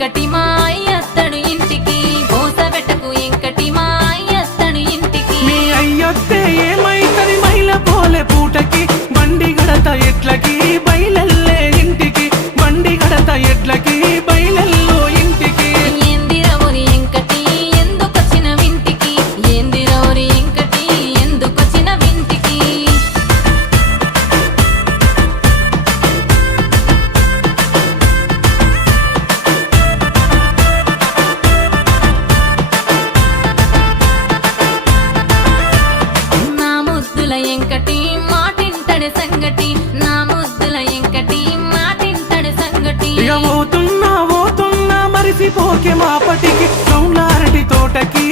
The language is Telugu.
ఎంకటి మా అయ్యత్తడు ఇంటికి బోసబెట్టకు ఎంకటి మా అయ్యత్తడు ఇంటికి మీ అయ్యొత్తే ఏమైతది మైల పోలే పూటకి బండి గడత ఎట్లకి బయలెల్లే ఇంటికి బండి గడత ఎట్లకి బయలెల్లో ఇంటికి ఏందిరవరి ఎంకటి ఎందుకొచ్చిన వింటికి ఏందిరవరి ఎంకటి ఎందుకొచ్చిన వింటికి నా ముద్దుల ఎంకటి మాటింటడి సంగటి నా ముద్దుల ఎంకటి మాటింటడి సంగటి ఇక పోతున్నా మరిసిపోకే మాపటికి రౌండ్ల అరటి తోటకి